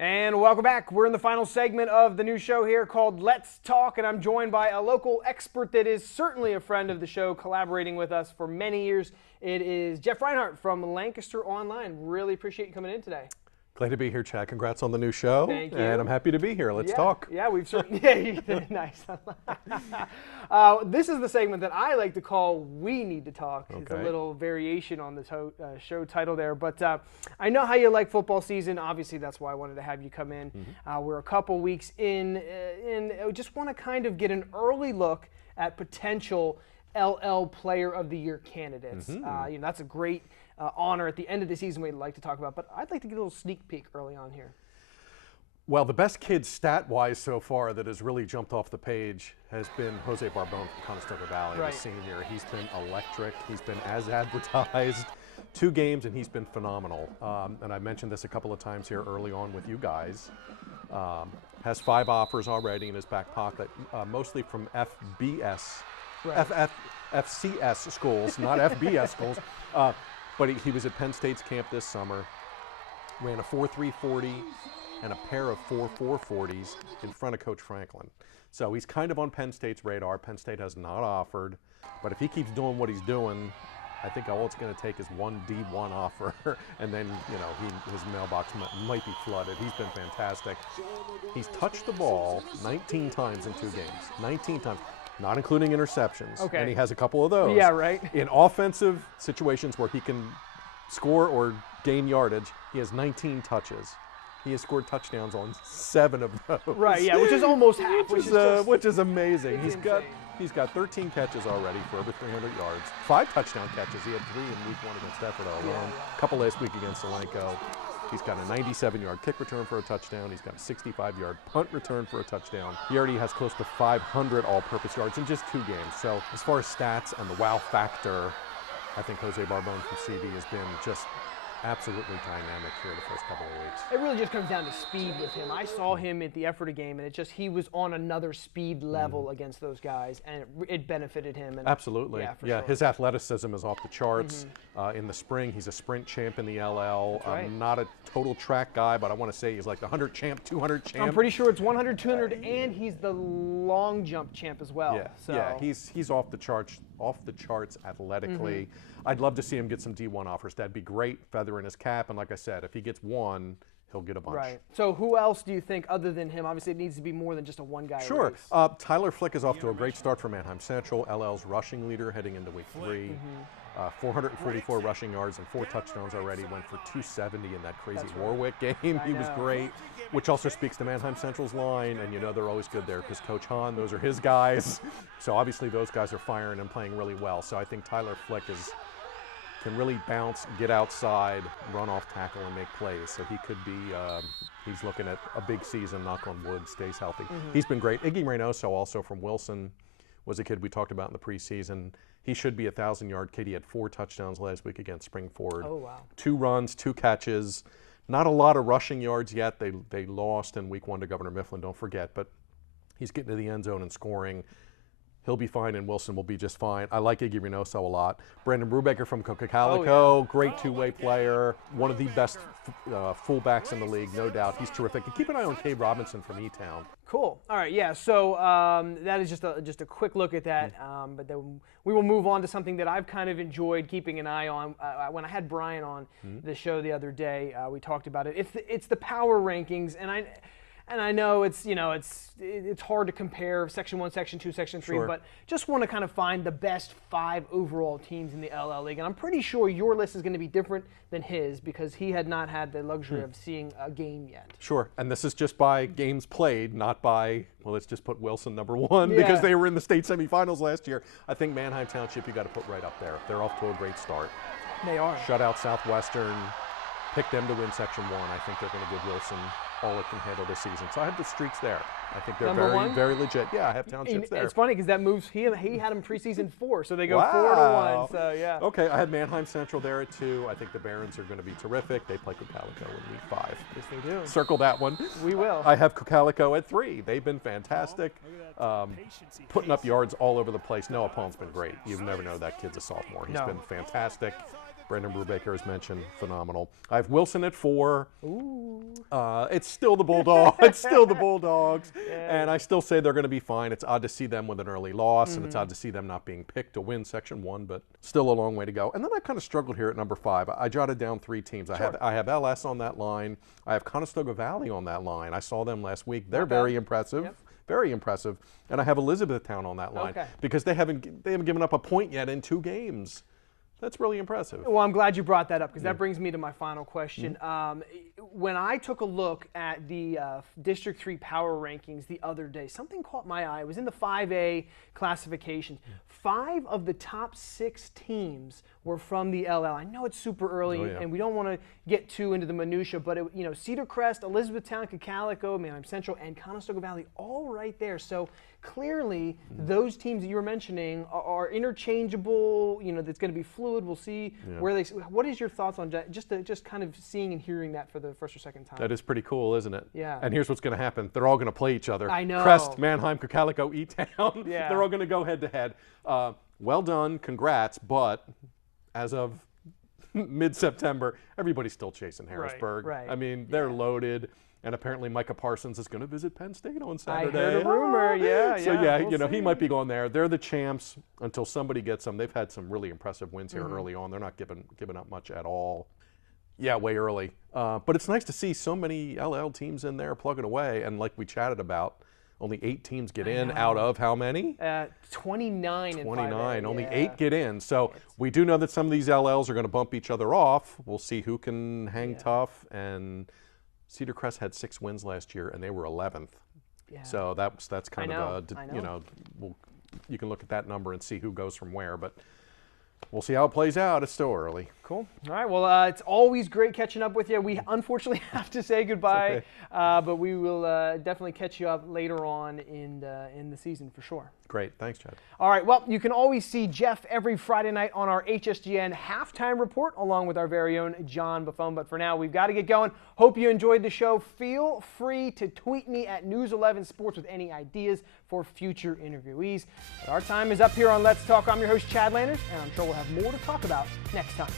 And welcome back. We're in the final segment of the new show here called Let's Talk, and I'm joined by a local expert that is certainly a friend of the show, collaborating with us for many years. It is Jeff Reinhart from Lancaster Online. Really appreciate you coming in today. Glad to be here, Chad. Congrats on the new show. Thank you. And I'm happy to be here. Let's talk. Yeah, we've certainly. Yeah, nice. This is the segment that I like to call "We Need to Talk." Okay. It's a little variation on this show title there, but I know how you like football season. Obviously, that's why I wanted to have you come in. We're a couple weeks in, and I just want to kind of get an early look at potential LL Player of the Year candidates. That's a great honor at the end of the season we'd like to talk about, but I'd like to get a little sneak peek early on here. Well, the best kid stat-wise so far that has really jumped off the page has been Jose Barbone from Conestoga Valley, the senior. He's been electric. He's been as advertised. 2 games, and he's been phenomenal. And I mentioned this a couple of times here early on with you guys. Has 5 offers already in his back pocket, mostly from FBS, FCS schools, not FBS schools. But he was at Penn State's camp this summer, ran a 4.340 and a pair of 4.440s in front of Coach Franklin. So he's kind of on Penn State's radar. Penn State has not offered, but if he keeps doing what he's doing, I think all it's going to take is one D1 offer, and then his mailbox might be flooded. He's been fantastic. He's touched the ball 19 times in 2 games, 19 times. Not including interceptions. Okay. And he has a couple of those. Yeah, right. In offensive situations where he can score or gain yardage, he has 19 touches. He has scored touchdowns on 7 of those. Right, yeah, which is almost half. Which is amazing. He's got 13 catches already for over 300 yards. 5 touchdown catches. He had 3 in week 1 against Stafford alone. A couple last week against Cocalico. He's got a 97-yard kick return for a touchdown. He's got a 65-yard punt return for a touchdown. He already has close to 500 all-purpose yards in just 2 games. So as far as stats and the wow factor, I think Jose Barbone from CV has been just absolutely dynamic here the first couple of weeks. It really just comes down to speed with him. I saw him at the Ephrata game, and he was on another speed level against those guys, and it benefited him. And absolutely. Yeah, sure. His athleticism is off the charts. In the spring, he's a sprint champ in the LL. Right. Not a total track guy, but I want to say he's like the 100 champ, 200 champ. I'm pretty sure it's 100, 200, and he's the long jump champ as well. Yeah, so. He's off the charts athletically. I'd love to see him get some D1 offers. That'd be great, feather in his cap. And like I said, if he gets 1, he'll get a bunch. Right. So who else do you think other than him? Obviously, it needs to be more than just a one-guy Sure. race. Tyler Flick is off to a great start for Manheim Central, LL's rushing leader heading into week 3. 444 rushing yards and 4 touchdowns already. Went for 270 in that crazy Warwick game. He was great, which also speaks to Manheim Central's line. And they're always good there because Coach Hahn, those are his guys. So obviously those guys are firing and playing really well. So I think Tyler Flick can really bounce, get outside, run off tackle, and make plays. So he could be, he's looking at a big season, knock on wood, stays healthy. He's been great. Iggy Reynoso, also from Wilson, was a kid we talked about in the preseason. He should be a 1,000-yard kid. He had 4 touchdowns last week against Springford. Oh, wow. 2 runs, 2 catches. Not a lot of rushing yards yet. They lost in week 1 to Governor Mifflin, don't forget. But he's getting to the end zone and scoring. He'll be fine, and Wilson will be just fine. I like Iggy Reynoso a lot. Brandon Brubaker from Cocalico, great 2-way player. One of the best fullbacks in the league, no doubt. He's terrific. And keep an eye on Cade Robinson from Etown. Cool. All right, yeah. So that is just a quick look at that. But then we will move on to something that I've kind of enjoyed keeping an eye on. When I had Brian on the show the other day, we talked about it. It's the power rankings, and I know it's hard to compare Section 1, Section 2, Section 3, but just want to kind of find the best 5 overall teams in the LL League. And I'm pretty sure your list is going to be different than his because he had not had the luxury of seeing a game yet. Sure, and this is just by games played, not by, well, let's just put Wilson number 1 because they were in the state semifinals last year. I think Manheim Township you got to put right up there. They're off to a great start. They are. Shut out Southwestern, pick them to win Section 1. I think they're going to give Wilson all it can handle this season. So I have the streaks there. I think they're very legit. Yeah, I have Townships there. It's funny because that moves, he had him preseason 4, so they go 4-1. So yeah. Okay, I had Manheim Central there at 2. I think the Barons are going to be terrific. They play Cocalico in week 5. Yes, they do. Circle that one. We will. I have Cocalico at 3. They've been fantastic. Putting up yards all over the place. Noah Palm's been great. You never know that kid's a sophomore. He's been fantastic. Brandon Brubaker, as mentioned, phenomenal. I have Wilson at 4. Ooh. It's still the Bulldogs. It's still the Bulldogs. Yeah. And I still say they're going to be fine. It's odd to see them with an early loss, and it's odd to see them not being picked to win Section 1, but still a long way to go. And then I kind of struggled here at number 5. I jotted down 3 teams. Sure. I have LS on that line. I have Conestoga Valley on that line. I saw them last week. They're very impressive. Yep. Very impressive. And I have Elizabethtown on that line because they haven't given up a point yet in 2 games. That's really impressive. Well, I'm glad you brought that up because that brings me to my final question. When I took a look at the District 3 power rankings the other day, something caught my eye. It was in the 5A classification. 5 of the top 6 teams were from the LL. I know it's super early, and we don't want to get too into the minutia, but Cedar Crest, Elizabethtown, Cocalico, Manheim Central, and Conestoga Valley, all right there. So clearly, those teams that you were mentioning are interchangeable. That's going to be fluid. We'll see where they. What is your thoughts on just kind of seeing and hearing that for the first or second time? That is pretty cool, isn't it? Yeah. And here's what's going to happen: they're all going to play each other. I know. Crest, Manheim, Cocalico, Etown. Yeah. They're all going to go head to head. Well done, congrats. But as of mid-September, everybody's still chasing Harrisburg. Right. I mean, they're loaded. And apparently Micah Parsons is going to visit Penn State on Saturday. I heard a rumor, So we'll see. he might be going there. They're the champs until somebody gets them. They've had some really impressive wins here early on. They're not giving up much at all. Yeah, way early. But it's nice to see so many LL teams in there plugging away. And like we chatted about, only 8 teams get in out of how many? 29 in 29. 5A, Only 8 get in. So we do know that some of these LLs are going to bump each other off. We'll see who can hang tough. And Cedar Crest had 6 wins last year, and they were 11th. Yeah. So that's kind of I know. you can look at that number and see who goes from where, but we'll see how it plays out. It's still early. Cool. All right. Well, it's always great catching up with you. We unfortunately have to say goodbye, but we will definitely catch you up later on in the season for sure. Great. Thanks, Chad. All right. Well, you can always see Jeff every Friday night on our HSGN halftime report, along with our very own John Buffone. But for now, we've got to get going. Hope you enjoyed the show. Feel free to tweet me at News 11 Sports with any ideas for future interviewees. But our time is up here on Let's Talk. I'm your host, Chad Landers, and I'm sure we'll have more to talk about next time.